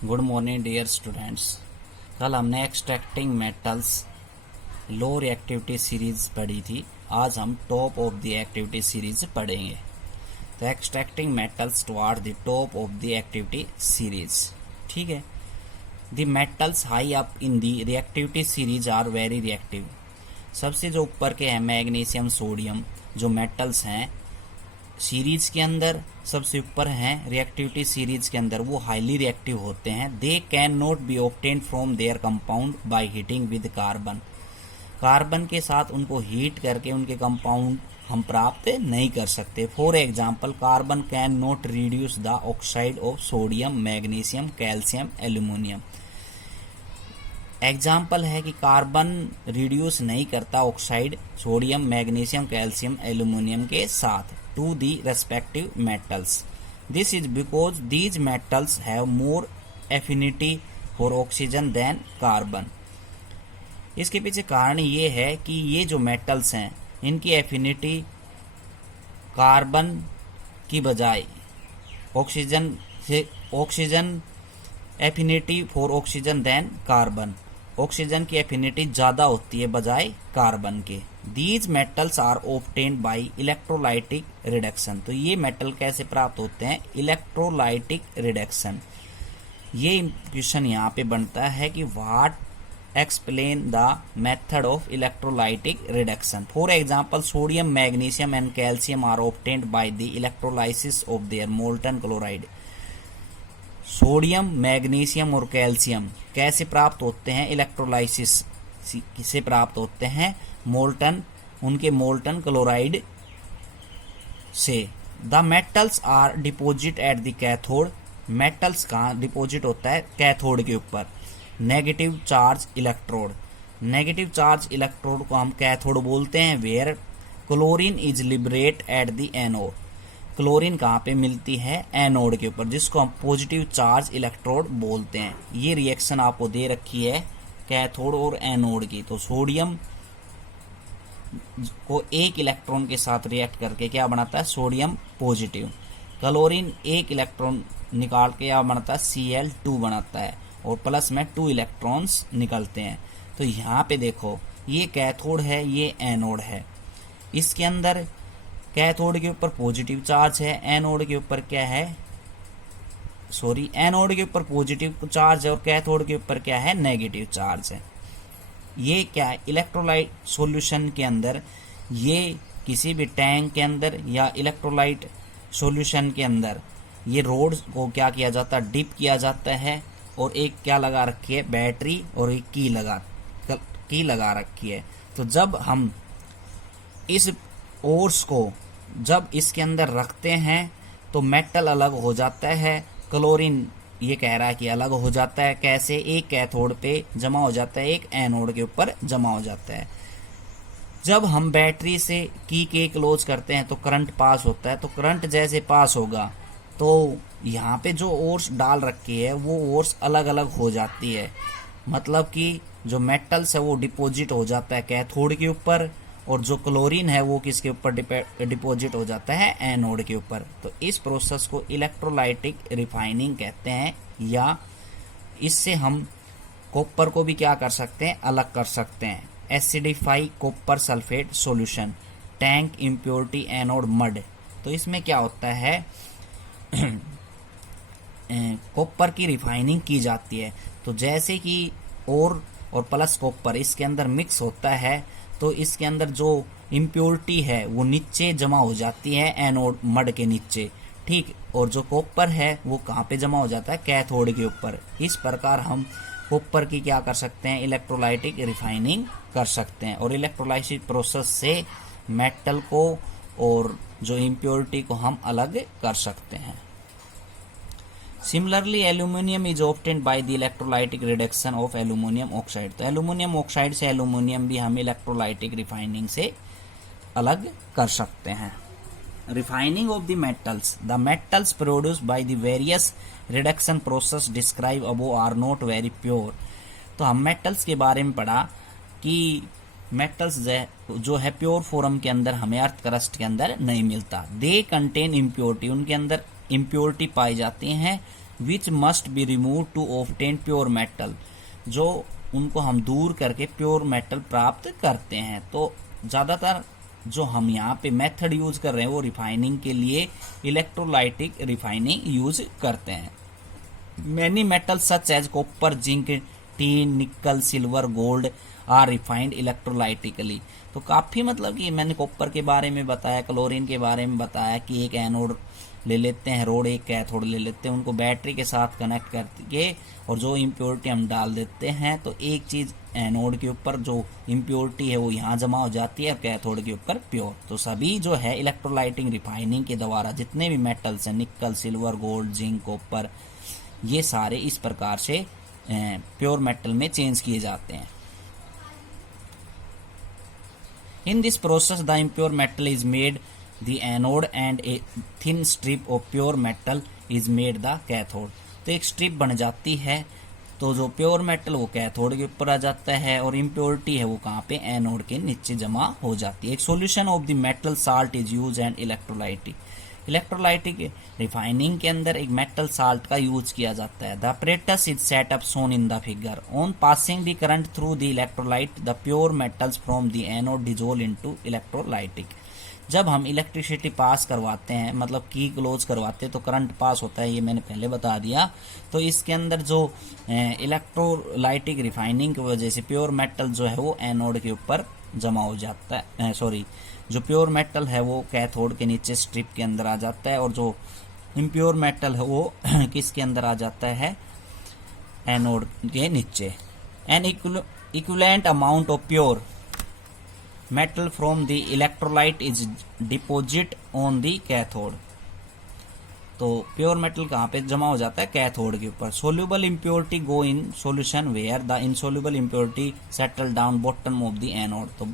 Good morning dear students. कल हमने extracting metals low reactivity series पढ़ी थी। आज हम top of the activity series पढ़ेंगे। तो extracting metals toward the top of the activity series. ठीक है। The metals high up in the reactivity series are very reactive. सबसे जो ऊपर के हैं मैग्नीशियम सोडियम जो मेटल्स हैं सीरीज के अंदर सबसे ऊपर हैं रिएक्टिविटी सीरीज के अंदर, वो हाईली रिएक्टिव होते हैं। They can not be obtained from there compound by heating with carbon. Carbon के साथ उनको हीट करके उनके कंपाउंड हम प्राप्त नहीं कर सकते। For example carbon can not reduce the oxide of sodium magnesium calcium aluminium. Example है कि कार्बन रिड्यूस नहीं करता oxide sodium magnesium calcium aluminium के साथ to the respective metals. This is because these metals have more affinity for oxygen than carbon. इसके पीछे कारण ये है कि ये जो मेटल्स हैं इनकी एफिनिटी कार्बन की बजाय oxygen affinity for oxygen than carbon, oxygen की एफिनिटी ज्यादा होती है बजाय कार्बन के। These metals are obtained by electrolytic reduction. तो ये मेटल कैसे प्राप्त होते हैं? Electrolytic reduction. ये क्वेश्चन यहाँ पे बनता है कि what explain the method of electrolytic reduction. For example sodium magnesium and calcium are obtained by the electrolysis of their molten chloride. Sodium magnesium और कैल्शियम कैसे प्राप्त होते हैं? इलेक्ट्रोलाइसिस से प्राप्त होते हैं मोल्टन, उनके मोल्टन क्लोराइड से। The metals are deposit at the cathode. Metals कहाँ डिपोजिट होता है? कैथोड के ऊपर। Negative charge electrode, negative charge electrode को हम कैथोड बोलते हैं। Where chlorine is liberate at the anode. Chlorine कहाँ पे मिलती है? एनोड के ऊपर, जिसको हम पॉजिटिव चार्ज इलेक्ट्रोड बोलते हैं। ये रिएक्शन आपको दे रखी है कैथोड और एनोड की। तो सोडियम को एक इलेक्ट्रॉन के साथ रिएक्ट करके क्या बनाता है? Sodium positive. क्लोरीन एक इलेक्ट्रॉन निकाल के क्या बनाता है? Cl2 बनाता है और प्लस में 2 इलेक्ट्रॉन्स निकलते हैं। तो यहाँ पे देखो ये कैथोड है, ये एनोड है। इसके अंदर कैथोड के ऊपर पॉजिटिव चार्ज है, एनोड के ऊपर क्या है? एनोड के ऊपर पॉजिटिव चार्ज है और कैथोड के ऊपर क्या है? नेगेटिव चार्ज है। ये क्या है? इलेक्ट्रोलाइट सॉल्यूशन के अंदर, ये किसी भी टैंक के अंदर या इलेक्ट्रोलाइट सॉल्यूशन के अंदर ये रोड को क्या किया जाता है? डिप किया जाता है और एक क्या लगा रखी है? बैटरी और एक की लगा रखी है। तो जब हम इस ओर्स को जब इसके अंदर रखते हैं तो मेटल अलग हो जाता है। क्लोरीन ये कह रहा है कि अलग हो जाता है। कैसे? एक कैथोड पे जमा हो जाता है, एक एनोड के ऊपर जमा हो जाता है। जब हम बैटरी से की के क्लोज करते हैं तो करंट पास होता है। तो करंट जैसे पास होगा तो यहाँ पे जो ओर्स डाल रखी है वो ओर्स अलग अलग हो जाती है। मतलब कि जो मेटल्स है वो डिपोजिट हो जाता है कैथोड के ऊपर और जो क्लोरीन है वो किसके ऊपर डिपोजिट हो जाता है? एनोड के ऊपर। तो इस प्रोसेस को इलेक्ट्रोलाइटिक रिफाइनिंग कहते हैं। या इससे हम कॉपर को भी क्या कर सकते हैं? अलग कर सकते हैं। Acidify copper sulphate solution, tank impurity anode mud. तो इसमें क्या होता है? कॉपर की रिफाइनिंग की जाती है। तो जैसे कि और प्लस कॉपर इसके अंदर मिक्स होता है तो इसके अंदर जो इम्प्योरिटी है वो नीचे जमा हो जाती है एनोड मड के नीचे। ठीक। और जो कॉपर है वो कहाँ पे जमा हो जाता है? कैथोड के ऊपर। इस प्रकार हम कॉपर की क्या कर सकते हैं? इलेक्ट्रोलाइटिक रिफाइनिंग कर सकते हैं और इलेक्ट्रोलाइसिस प्रोसेस से मेटल को और जो इम्प्योरिटी को हम अलग कर सकते हैं। Similarly aluminium is obtained by the electrolytic reduction of aluminium oxide. तो एल्यूमिनियम ऑक्साइड से एल्यूमिनियम भी हम इलेक्ट्रोलाइटिक रिफाइनिंग से अलग कर सकते हैं। Refining of the metals produced by the various reduction process describe above are not very pure. तो हम मेटल्स के बारे में पढ़ा कि मेटल्स जो है प्योर फॉर्म के अंदर हमें अर्थ क्रस्ट के अंदर नहीं मिलता। दे कंटेन इम्प्योरिटी, उनके अंदर इम्प्योरिटी पाई जाती हैं which must be remove to obtain pure metal, जो उनको हम दूर करके प्योर मेटल प्राप्त करते हैं। तो ज़्यादातर जो हम यहाँ पे मेथड यूज कर रहे हैं वो रिफाइनिंग के लिए इलेक्ट्रोलाइटिक रिफाइनिंग यूज करते हैं। Many metal such as copper, zinc, tin, nickel, silver, gold are refined electrolytically. तो काफी मतलब कि मैंने कॉपर के बारे में बताया, क्लोरीन के बारे में बताया कि एक एनोड ले लेते हैं रोड, एक कैथोड ले लेते हैं, उनको बैटरी के साथ कनेक्ट करके और जो इम्प्योरिटी हम डाल देते हैं तो एक चीज एनोड के ऊपर जो इम्प्योरिटी है वो यहाँ जमा हो जाती है और कैथोड के ऊपर प्योर। तो सभी जो है इलेक्ट्रोलाइटिंग रिफाइनिंग के द्वारा जितने भी मेटल्स हैं, निकल, सिल्वर, गोल्ड, जिंक, कॉपर, ये सारे इस प्रकार से प्योर मेटल में चेंज किए जाते हैं। In this process, the impure metal is made the anode and a thin strip of pure metal is made the cathode। तो एक स्ट्रिप बन जाती है, तो जो प्योर मेटल वो कैथोड के ऊपर आ जाता है और इम्प्योरिटी है वो कहाँ पे, एनोड के नीचे जमा हो जाती है। एक solution of the metal salt is use and electrolytic. Electrolytic refining के अंदर एक मेटल साल्ट का यूज किया जाता है। The apparatus is set up shown in the figure. On passing the current through the electrolyte the pure metals from the anode dissolve into electrolytic. जब हम electricity pass करवाते हैं, मतलब की क्लोज करवाते हैं, तो करंट पास होता है, ये मैंने पहले बता दिया। तो इसके अंदर जो इलेक्ट्रोलाइटिक रिफाइनिंग की वजह से प्योर मेटल जो है वो एनोड के ऊपर जमा हो जाता है, जो प्योर मेटल है वो कैथोड के नीचे स्ट्रिप के अंदर आ जाता है और जो इम्प्योर मेटल है वो किसके अंदर आ जाता है, एनोड के नीचे। An equivalent amount of pure metal from the electrolyte is deposit on the cathode. तो प्योर मेटल कहाँ पे जमा हो जाता है, कैथोड के ऊपर। Soluble impurity go in solution where the insoluble impurity settle down bottom of the anode. तो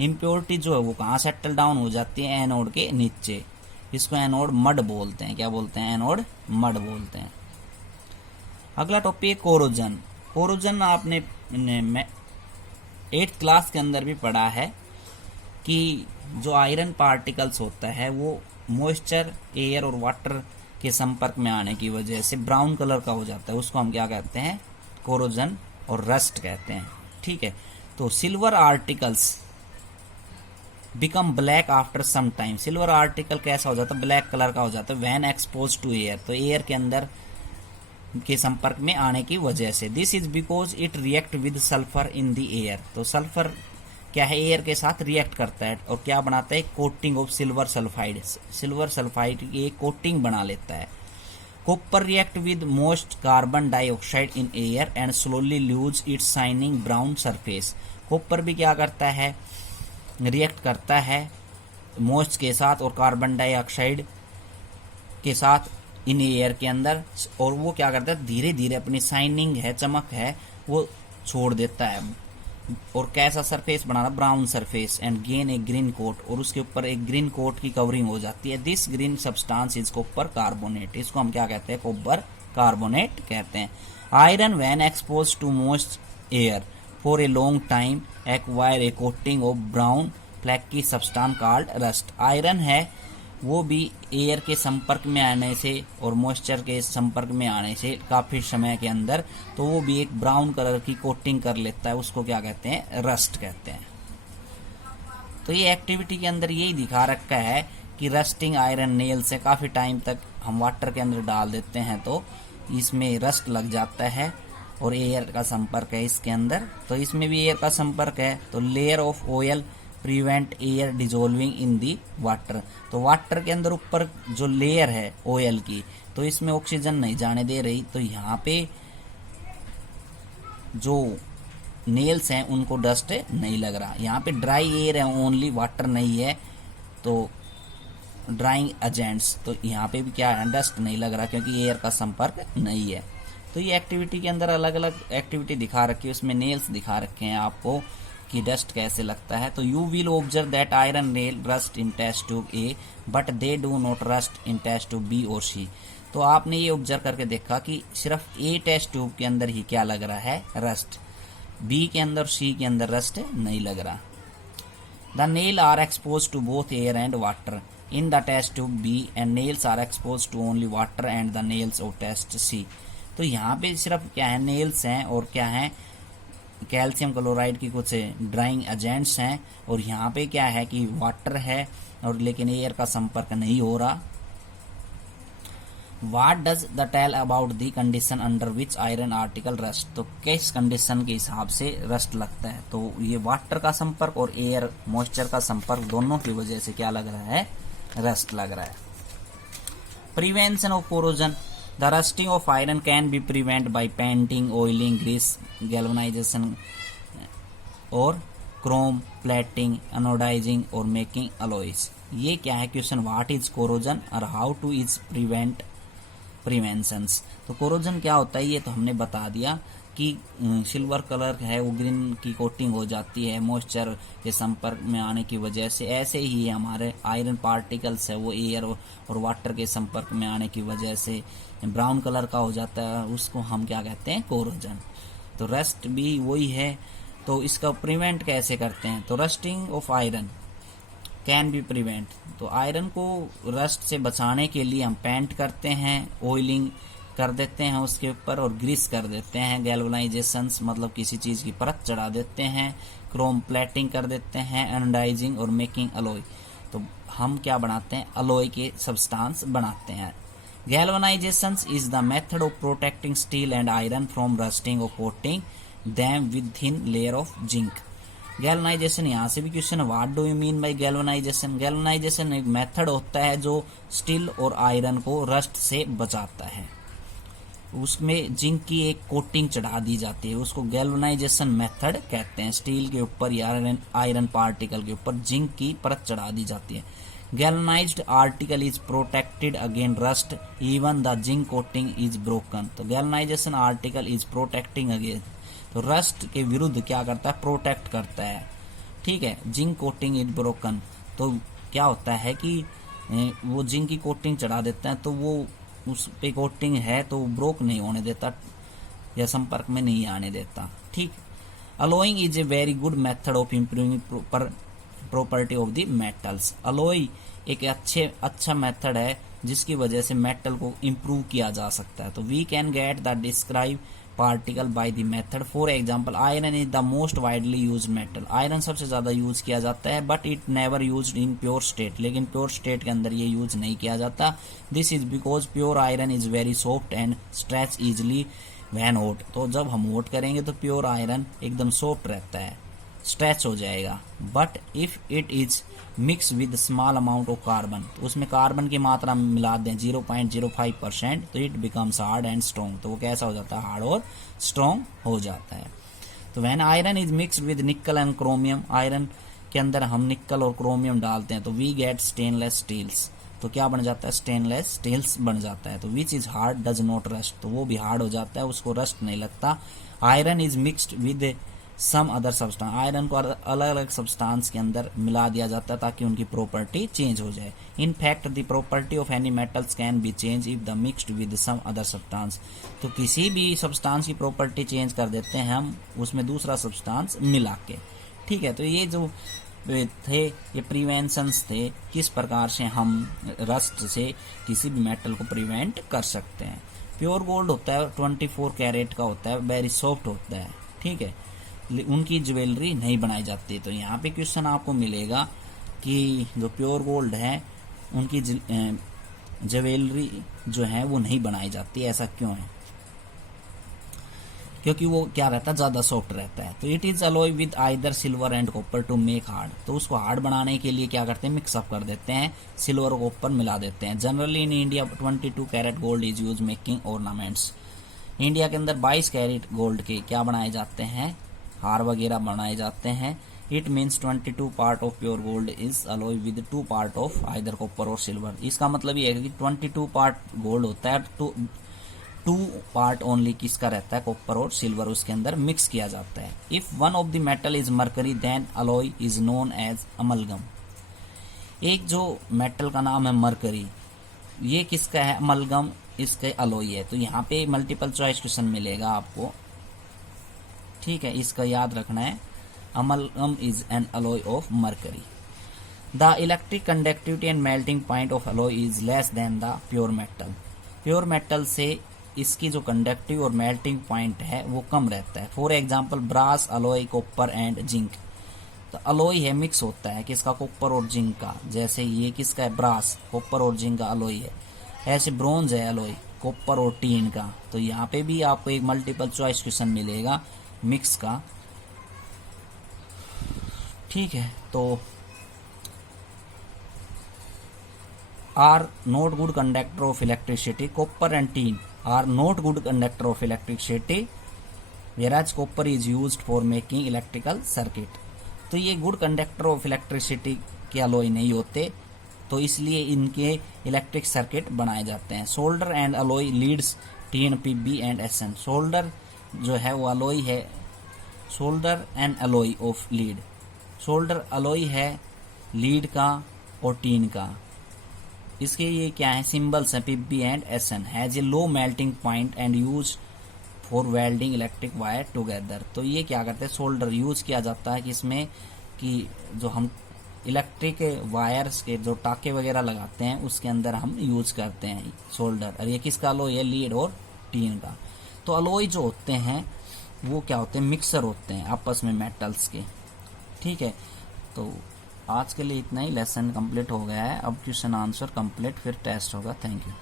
इम्प्योरिटी जो है वो कहाँ सेटल डाउन हो जाती है, एनोड के नीचे। इसको एनोड मड बोलते हैं। क्या बोलते हैं, एनोड मड बोलते हैं। अगला टॉपिक है कोरोजन। कोरोजन आपने 8th क्लास के अंदर भी पढ़ा है कि जो आयरन पार्टिकल्स होता है वो मॉइस्चर, एयर और वाटर के संपर्क में आने की वजह से ब्राउन कलर का हो जाता है। उसको हम क्या कहते हैं, कोरोजन और रस्ट कहते हैं। ठीक है, तो silver articles become black after some time. Silver article कैसा हो जाता है, ब्लैक कलर का हो जाता है व्हेन एक्सपोज टू एयर। तो एयर के अंदर के संपर्क में आने की वजह से। This is because it react with sulphur in the air. तो सल्फर क्या है, एयर के साथ रिएक्ट करता है और क्या बनाता है, coating of silver sulphide. Silver sulphide की एक कोटिंग बना लेता है। Copper react with most carbon dioxide in air and slowly lose its shining brown surface. Copper भी क्या करता है, रिएक्ट करता है मोस्ट के साथ और कार्बन डाइऑक्साइड के साथ इन एयर के अंदर, और वो क्या करता है, धीरे धीरे अपनी शाइनिंग है, चमक है, वो छोड़ देता है। और कैसा सरफेस बनाना, brown surface, and gain a green coat, और उसके ऊपर एक ग्रीन कोट की कवरिंग हो जाती है। This green substance is copper carbonate. इसको हम क्या कहते हैं, कॉपर कार्बोनेट कहते हैं। Iron when expose to moist air for a long time acquire a coating of brown flaky substance called rust. Iron है वो भी एयर के संपर्क में आने से और मॉइस्चर के संपर्क में आने से काफी समय के अंदर, तो वो भी एक ब्राउन कलर की कोटिंग कर लेता है। उसको क्या कहते हैं, रस्ट कहते हैं। तो ये एक्टिविटी के अंदर यही दिखा रखा है कि रस्टिंग आयरन नेल से काफी टाइम तक हम वाटर के अंदर डाल देते हैं तो इसमें रस्ट लग जाता है और एयर का संपर्क है इसके अंदर। तो इसमें भी एयर का संपर्क है, तो layer of oil prevent air dissolving in the water. तो वाटर के अंदर ऊपर जो लेयर है ऑयल की, तो इसमें ऑक्सीजन नहीं जाने दे रही, तो यहाँ पे जो नेल्स हैं उनको डस्ट नहीं लग रहा। यहाँ पे ड्राई एयर है, ओनली वाटर नहीं है, तो ड्राइंग एजेंट्स, तो यहाँ पे भी क्या है, डस्ट नहीं लग रहा क्योंकि एयर का संपर्क नहीं है। तो ये एक्टिविटी के अंदर अलग अलग एक्टिविटी दिखा रखी है, उसमें नेल्स दिखा रखे हैं आपको कि डस्ट कैसे लगता है। तो you will observe that iron nail rust in test tube A but they do not rust in test tube B और सी। तो आपने ये ऑब्जर्व करके देखा कि सिर्फ ए टेस्ट ट्यूब के अंदर ही क्या लग रहा है, रस्ट, बी के अंदर, सी के अंदर रस्ट नहीं लग रहा। The nail are expose to both air and water in the test tube B and nails are exposed to only water and the nails of test C। तो यहाँ पे सिर्फ क्या है, नेल्स हैं और क्या है, कैल्शियम क्लोराइड की कुछ ड्राइंग एजेंट्स हैं, और यहाँ पे क्या है कि वाटर है और लेकिन एयर का संपर्क नहीं हो रहा। What does the tell about the condition under which iron article rust? तो किस कंडीशन के हिसाब से रस्ट लगता है? तो ये वाटर का संपर्क और एयर मॉइस्चर का संपर्क दोनों की वजह से क्या लग रहा है, रस्ट लग रहा है। Prevention of corrosion. The rusting of iron can be prevent by painting, oiling, grease, galvanization और क्रोम प्लेटिंग, एनोडाइजिंग और मेकिंग अलॉयज। ये क्या है क्वेश्चन, व्हाट इज कोरोजन और how to is prevent preventions. तो कोरोजन क्या होता है ये तो हमने बता दिया कि सिल्वर कलर है वो ग्रीन की कोटिंग हो जाती है मॉइस्चर के संपर्क में आने की वजह से। ऐसे ही हमारे आयरन पार्टिकल्स है वो एयर और वाटर के संपर्क में आने की वजह से ब्राउन कलर का हो जाता है, उसको हम क्या कहते हैं, कोरोजन। तो रस्ट भी वही है। तो इसका प्रिवेंट कैसे करते हैं, तो rusting of iron can be prevent. तो आयरन को रस्ट से बचाने के लिए हम पेंट करते हैं, ऑयलिंग कर देते हैं उसके ऊपर और ग्रीस कर देते हैं, गैल्वेनाइजेशन मतलब किसी चीज की परत चढ़ा देते हैं, क्रोम प्लेटिंग कर देते हैं, एनोडाइजिंग और मेकिंग अलॉय। तो हम क्या बनाते हैं, अलॉय के सब्सटेंस बनाते हैं। Galvanization is the method of protecting steel and iron from rusting और coating them with thin layer of zinc. Galvanization, यहाँ से भी क्वेश्चन है, what do you mean by galvanization. Galvanization एक मेथड होता है जो स्टील और आयरन को रस्ट से बचाता है। उसमें जिंक की एक कोटिंग चढ़ा दी जाती है, उसको गैल्वेनाइजेशन मेथड कहते हैं। स्टील के ऊपर या आयरन पार्टिकल के ऊपर जिंक की परत चढ़ा दी जाती है। Galvanized article is protected again rust even the zinc coating is broken. तो galvanization article is protecting again, तो रस्ट के विरुद्ध क्या करता है, प्रोटेक्ट करता है। ठीक है, जिंक कोटिंग इज ब्रोकन, तो क्या होता है कि वो जिंक की कोटिंग चढ़ा देता है तो वो उस पे कोटिंग है तो ब्रोक नहीं होने देता या संपर्क में नहीं आने देता। ठीक, allowing is a very good method of improving property of the metals. Alloy एक अच्छा मेथड है जिसकी वजह से मेटल को इम्प्रूव किया जा सकता है। तो we can get the describe particle by the method. For example, iron is the most widely use metal. आयरन सबसे ज्यादा यूज किया जाता है, but it never use in pure state, लेकिन प्योर स्टेट के अंदर ये यूज नहीं किया जाता। This is because pure iron is very soft and stretch easily when hot. तो जब हम हॉट करेंगे तो प्योर आयरन एकदम सॉफ्ट रहता है, स्ट्रेच हो जाएगा। But if it is mix with small amount of carbon, तो उसमें कार्बन की मात्रा मिला दें 0.05%, तो it becomes hard and strong. तो वो कैसा हो जाता है, हार्ड और स्ट्रॉन्ग हो जाता है। तो when iron is mixed with निकल एंड क्रोमियम, आयरन के अंदर हम निकल और क्रोमियम डालते हैं तो वी गेट स्टेनलेस स्टील्स। तो क्या बन जाता है, स्टेनलेस स्टील्स बन जाता है। तो which is hard does not rust, तो वो भी हार्ड हो जाता है, उसको रस्ट नहीं लगता। Iron is mixed with some other substance, iron को अलग अलग सब्सटेंस के अंदर मिला दिया जाता है ताकि उनकी प्रॉपर्टी चेंज हो जाए। In fact the property of any metals can be change if the mixed with some other substance. तो किसी भी सब्सटेंस की प्रॉपर्टी चेंज कर देते हैं हम उसमें दूसरा सब्सटेंस मिला के। ठीक है, तो ये जो थे ये प्रिवेंशंस थे, किस प्रकार से हम रस्ट से किसी भी मेटल को प्रिवेंट कर सकते हैं। प्योर गोल्ड होता है 24 कैरेट का होता है, वेरी सॉफ्ट होता है। ठीक है, उनकी ज्वेलरी नहीं बनाई जाती। तो यहाँ पे क्वेश्चन आपको मिलेगा कि जो प्योर गोल्ड है उनकी ज्वेलरी जो है वो नहीं बनाई जाती, ऐसा क्यों है, क्योंकि वो क्या रहता है, ज्यादा सॉफ्ट रहता है। तो it is alloy with either silver and copper two make hard. तो उसको हार्ड बनाने के लिए क्या करते हैं, मिक्सअप कर देते हैं, सिल्वर और कॉपर मिला देते हैं। Generally in India 22 carat gold is use making ornaments. India के अंदर 22 कैरेट गोल्ड के क्या बनाए जाते हैं, हार वगैरह बनाए जाते हैं। It means 22 part of pure gold is alloy with 2 part of either copper और सिल्वर। इसका मतलब ये है कि 22 पार्ट गोल्ड होता है, 2 पार्ट ओनली किसका रहता है, कॉपर और सिल्वर उसके अंदर मिक्स किया जाता है। If one of the metal is mercury then alloy is known as amalgam. एक जो मेटल का नाम है मरकरी, ये किसका है, अमलगम इसके अलॉय है। तो यहाँ पे मल्टीपल चॉइस क्वेश्चन मिलेगा आपको। ठीक है, इसका याद रखना है, amalgam is an alloy of mercury. The electric conductivity and melting point of alloy is less than the pure metal. Pure metal से इसकी जो कंडक्टिव और मेल्टिंग पॉइंट है वो कम रहता है। For example brass alloy copper and zinc. तो अलॉय है मिक्स होता है किसका, कॉपर और जिंक का। जैसे ये किसका है, ब्रास, कॉपर और जिंक का अलॉय है। ऐसे ब्रोंज है अलॉय, कॉपर और टीन का। तो यहाँ पे भी आपको एक मल्टीपल चॉइस क्वेश्चन मिलेगा मिक्स का। ठीक है, तो are not good conductor of electricity. Copper and tin are not good conductor of electricity whereas copper is used for making electrical circuit। तो ये गुड कंडक्टर ऑफ इलेक्ट्रिसिटी के alloy नहीं होते, तो इसलिए इनके इलेक्ट्रिक सर्किट बनाए जाते हैं। Solder and alloy leads tin Pb and Sn. Solder जो है वो अलॉय है, solder and alloy of lead. Solder alloy है लीड का और टीन का। इसके ये क्या है, सिंबल्स हैं Pb and Sn. Has a low melting point and use for welding electric wire together. तो ये क्या करते हैं, सोल्डर यूज किया जाता है कि इसमें कि जो हम इलेक्ट्रिक वायर्स के जो टाके वगैरह लगाते हैं उसके अंदर हम यूज करते हैं सोल्डर। और ये किसका अलॉय है, लीड और टीन का। तो अलॉय जो होते हैं वो क्या होते हैं, मिक्सर होते हैं आपस में मेटल्स के। ठीक है, तो आज के लिए इतना ही। लेसन कंप्लीट हो गया है। अब क्वेश्चन आंसर कंप्लीट, फिर टेस्ट होगा। Thank you.